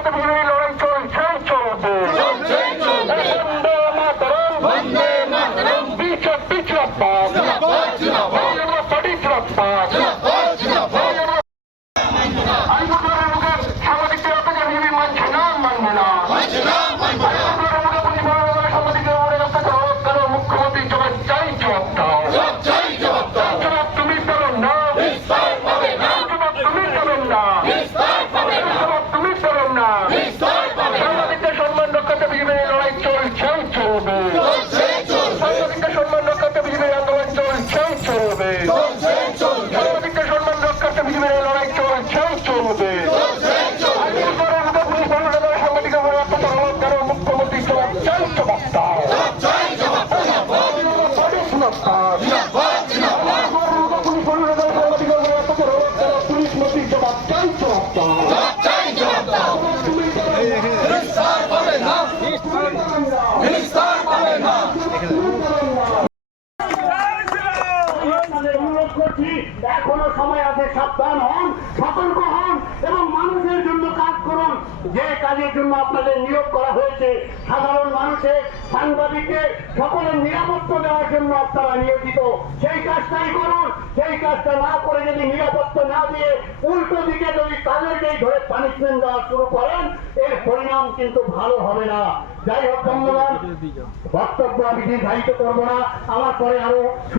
রক্ষাতে বিজেপির লড়াই চলছেই চলবে। বন্দে মাতরম, বিজেপি জিন্দাবাদ, পার্টি জিন্দাবাদ। সাংবাদিকদের অত্যাচার বিজেপি মানছে না, মানবে না। মুখ্যমন্ত্রী জবাব চাই, জবাব দাও। জবাব তুমি পেলেন না, জবাব তুমি পেলেন না, জবাব তুমি পেলেন না। সাংবাদিকদের সম্মান রক্ষাতে বিজেপির লড়াই চলছেই চলবে। সাংবাদিকদের সম্মান রক্ষাতে বিজেপির আন্দোলন চলছেই চলবে। সাংবাদিকদের সম্মান রক্ষাতে বিজেপির লড়াই চলছেই চলবে। সাংবাদিকের উপরে অত্যাচার হলো কেন? মুখ্যমন্ত্রী জবাব চাই, জবাব দাও। পুলিশ মন্ত্রী জবাব চাই, জবাব দাও। অনুরোধ করছি, এখনো সময় আছে, সাবধান হন, সতর্ক হন এবং মানুষের জন্য কাজ করুন। যে কাজের জন্য আপনাদের নিয়োগ করা হয়েছে, সাধারণ মানুষের, সাংবাদিকদের সকলের নিরাপত্তা দেওয়ার জন্য আপনারা নিয়োজিত, সেই কাজটাই করুন। সেই কাজটা না করে যদি নিরাপত্তা না দিয়ে উল্টো দিকে যদি তাদেরকেই ধরে পানিশমেন্ট দেওয়া শুরু করেন, এর পরিণাম কিন্তু ভালো হবে না। যাই হোক, ধন্যবাদ। বক্তব্য আমি দীর্ঘায়িত করবো না, আমার পরে আরো